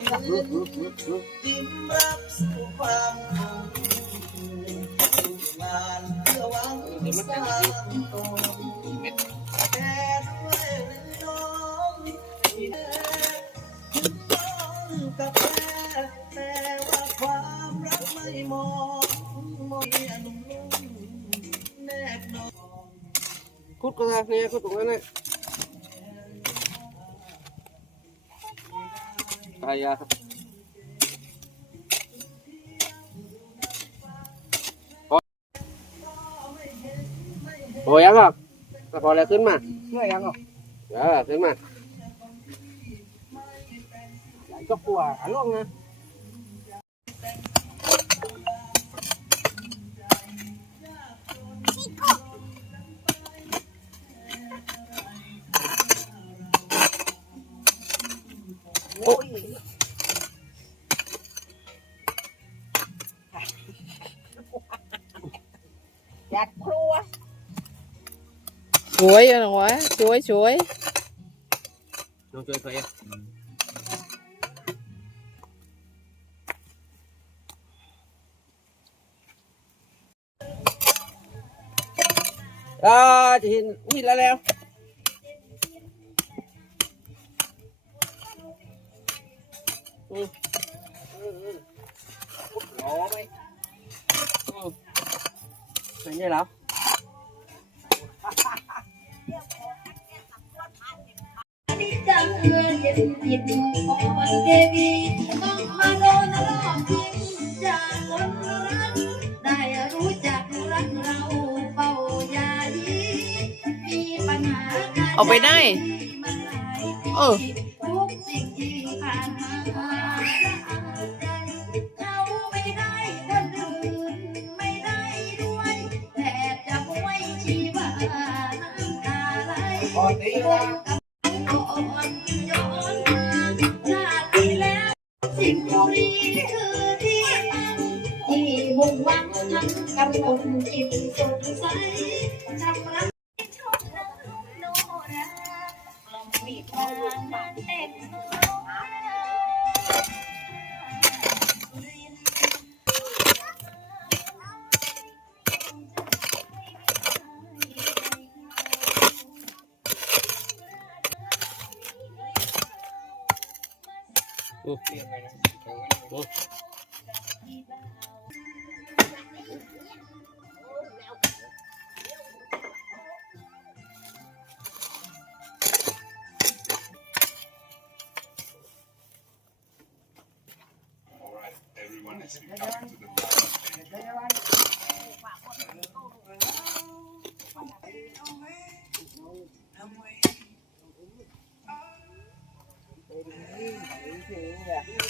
ยิ้มรับสู่ความคงงานเพื่อหวังสร้างตนแต่ด้วยน้องน้องกับแม่แต่ว่าความรักไม่มองมองเมียหนุ่มแนบนอน Cút con ra, nè, cút tụi nó này. Đây à. Có. Rồi em không? Là phò lại ขึ้นมาเมื่อยังอะเออขึ้นมาก็กลัวอะลงนะ อยากครัวสวยอะหนูวะสวยสวย Nó chơi phải em. À, chị nhìn lại leo. Ừ. Ừ, รู้จักรักเราเฝ้ายายีมีปัญหาการเอาไปได้มันหลายปีเออ ก่อนนี้ว่าก่อนย้อนมาชาติที่แล้วสิงบุรีคือที่ที่มุ่งหวังทำกับคนจิตสดใสทำรักชอบน้ำโนราลองมีพลังมันเต็มตัว All right, everyone is coming to the เ